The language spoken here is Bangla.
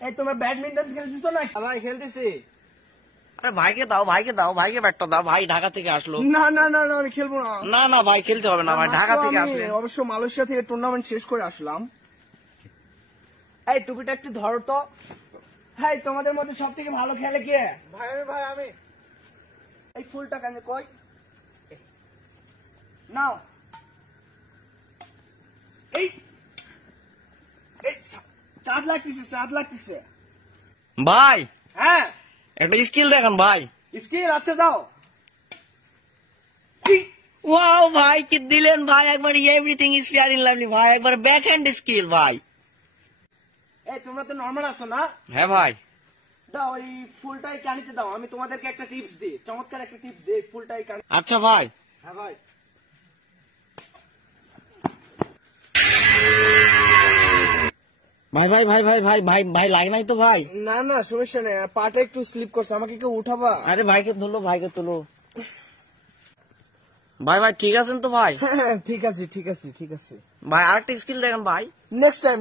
এই তোমার ব্যাডমিন্টন খেলতেছো না? ভাই খেলতেছি। আরে ভাইকে দাও, ভাইকে দাও, ভাইকে ব্যাটটা দাও। ভাই ঢাকা থেকে আসলো। না না না না, আমি খেলবো না। না না ভাই, খেলতে হবে না ভাই, ঢাকা থেকে আসলে। অবশ্য মালয়েশিয়া থেকে টুর্নামেন্ট শেষ করে আসলাম। এই টুপিটা একটু ধরো তো। হ্যাঁ, তোমাদের মধ্যে সব থেকে ভালো খেলে কে? ভাই আমি এই ফুলটা কেন কই নাও। এই এই চাঁদ লাগতেছে। ভাই হ্যাঁ, একটা স্কিল দেখান ভাই। স্কিল আছে, দাও। ওয়াও ভাই, কি দিলেন ভাই, একবার everything is fair in lovely ভাই, একবার ব্যাক হ্যান্ড স্কিল ভাই। এই তোমরা তো নরমাল আছো না? হ্যাঁ ভাই। দাও ওই ফুলটাই কানিতে দাও। আমি তোমাদেরকে একটা টিপস দিই, চমৎকার একটা টিপস দিই। ফুলটাই কানি। আচ্ছা ভাই। হ্যাঁ ভাই। ভাই ভাই ভাই ভাই ভাই ভাই ভাই লাগে নাই তো ভাই? না না, সমস্যা নেই, পাটা একটু স্লিপ করছে, আমাকে কেউ উঠাবা? আরে ভাইকে তুলো, ভাইকে তুলো। ভাই ভাই ঠিক আছেন তো ভাই? হ্যাঁ ঠিক আছে। ভাই আরেকটা স্কিল দেখেন ভাই। Next time